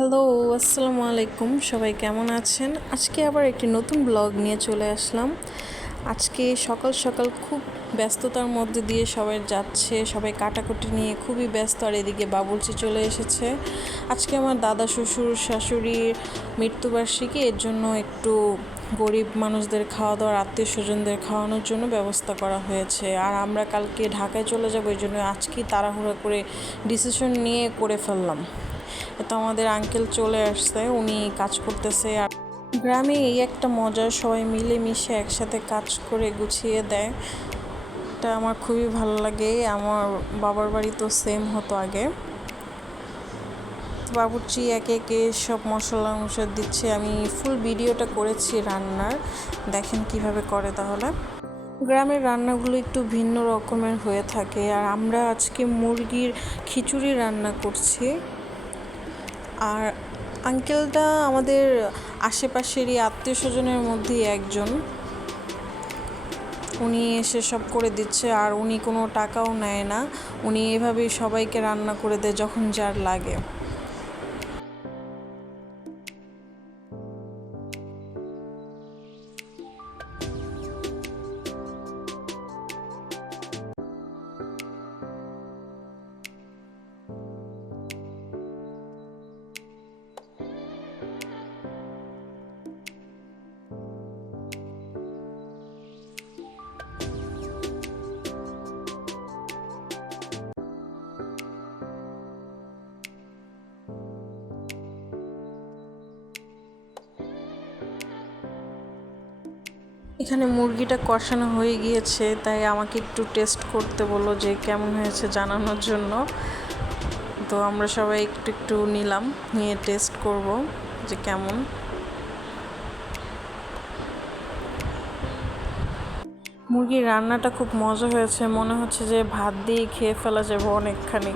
Hello, আসসালামু আলাইকুম। সবাই কেমন আছেন? আজকে আবার একটি নতুন ব্লগ নিয়ে চলে আসলাম। আজকে সকাল সকাল খুব ব্যস্ততার মধ্যে দিয়ে সবাই যাচ্ছে, সবাই কাটাকুটি নিয়ে খুবই ব্যস্ত। আর এদিকে বাবুর্চি চলে এসেছে। আজকে আমার দাদা শ্বশুর শাশুড়ির মৃত্যুবার্ষিকী, এর জন্য একটু গরিব মানুষদের খাওয়া দাওয়ার, আত্মীয় স্বজনদের খাওয়ানোর জন্য ব্যবস্থা করা হয়েছে। আর আমরা কালকে ঢাকায় চলে যাবো, এই জন্য আজকেই তাড়াহুড়া করে ডিসিশন নিয়ে করে ফেললাম। তো আমাদের আঙ্কেল চলে আসছে, উনি কাজ করতেছে। আর গ্রামে এই একটা মজা, সবাই মিলে মিশে একসাথে কাজ করে গুছিয়ে দেয়। এটা আমার খুবই ভালো লাগে। আমার বাবার বাড়ি তো সেম হতো আগে। বাবুর্চি একে একে সব মশলা দিচ্ছে। আমি ফুল ভিডিওটা করেছি রান্নার, দেখেন কিভাবে করে। তাহলে গ্রামের রান্নাগুলো একটু ভিন্ন রকমের হয়ে থাকে। আর আমরা আজকে মুরগির খিচুড়ি রান্না করছি। আর আঙ্কেলটা আমাদের আশেপাশেরই আত্মীয় স্বজনের মধ্যেই একজন। উনি এসে সব করে দিচ্ছে, আর উনি কোনো টাকাও নেয় না। উনি এভাবেই সবাইকে রান্না করে দেয় যখন যার লাগে। এখানে মুরগিটা কষানো হয়ে গিয়েছে, তাই আমাকে একটু টেস্ট করতে বললো যে কেমন হয়েছে জানানোর জন্য। তো আমরা সবাই একটু একটু নিলাম, নিয়ে টেস্ট করব যে কেমন। মুরগির রান্নাটা খুব মজা হয়েছে, মনে হচ্ছে যে ভাত দিয়ে খেয়ে ফেলা যাবে অনেকখানি।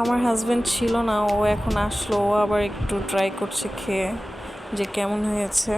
আমার হাজব্যান্ড ছিল না, ও এখন আসলো। ও আবার একটু ট্রাই করছে খেয়ে যে কেমন হয়েছে।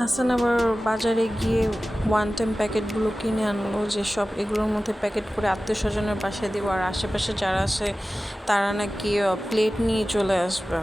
হাসান আবার বাজারে গিয়ে ওয়ান টাইম প্যাকেটগুলো কিনে আনলো, যে সব এগুলোর মধ্যে প্যাকেট করে আত্মীয় স্বজনের বাসায় দিব, আর আশেপাশে যারা আছে তারা নাকি প্লেট নিয়ে চলে আসবে।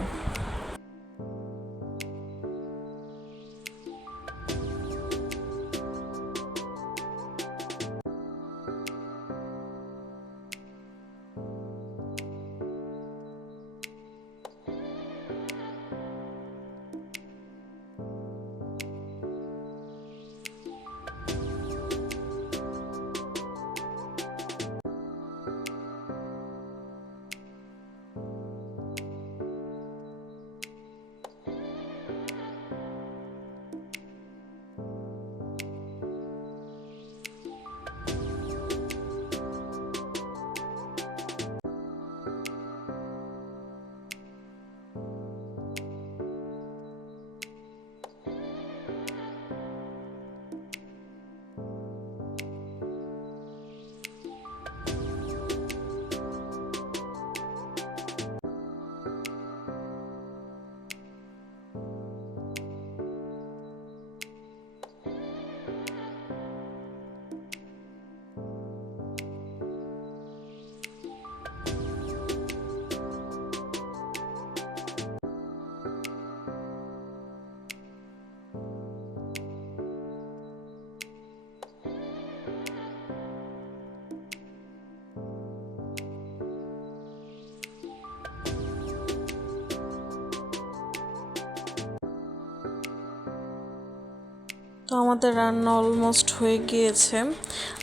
তো আমাদের রান্না অলমোস্ট হয়ে গিয়েছে,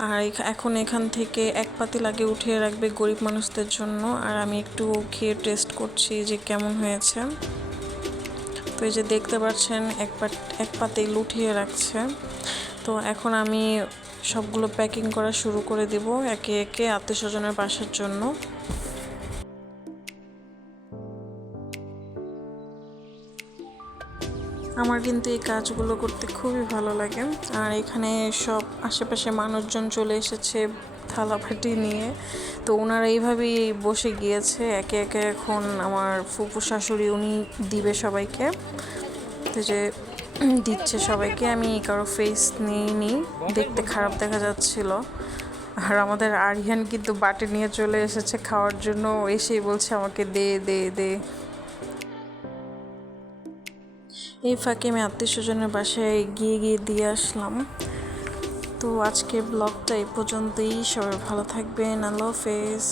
আর এখন এখান থেকে এক পাতিল আগে উঠিয়ে রাখবে গরিব মানুষদের জন্য, আর আমি একটু খেয়ে টেস্ট করছি যে কেমন হয়েছে। তো এই যে দেখতে পাচ্ছেন এক পাতিল উঠিয়ে রাখছে। তো এখন আমি সবগুলো প্যাকিং করা শুরু করে দিব একে একে আত্মীয় স্বজনের বাসার জন্য। আমার কিন্তু এই কাজগুলো করতে খুবই ভালো লাগে। আর এখানে সব আশেপাশে মানুষজন চলে এসেছে থালাবাটি নিয়ে, তো ওনারা এইভাবেই বসে গিয়েছে একে একে। এখন আমার ফুপু শাশুড়ি উনি দিবে সবাইকে, তো যে দিচ্ছে সবাইকে। আমি কারো ফেস নিইনি, দেখতে খারাপ দেখা যাচ্ছিল। আর আমাদের আরিয়ান কিন্তু বাটি নিয়ে চলে এসেছে খাওয়ার জন্য, এসেই বলছে আমাকে দে দে দে। এই ফাঁকে আমি আত্মীয় স্বজনের বাসায় গিয়ে দিয়ে আসলাম। তো আজকের ব্লগটা এই পর্যন্তই। সবাই ভালো থাকবেন। আল্লাহ হাফেজ।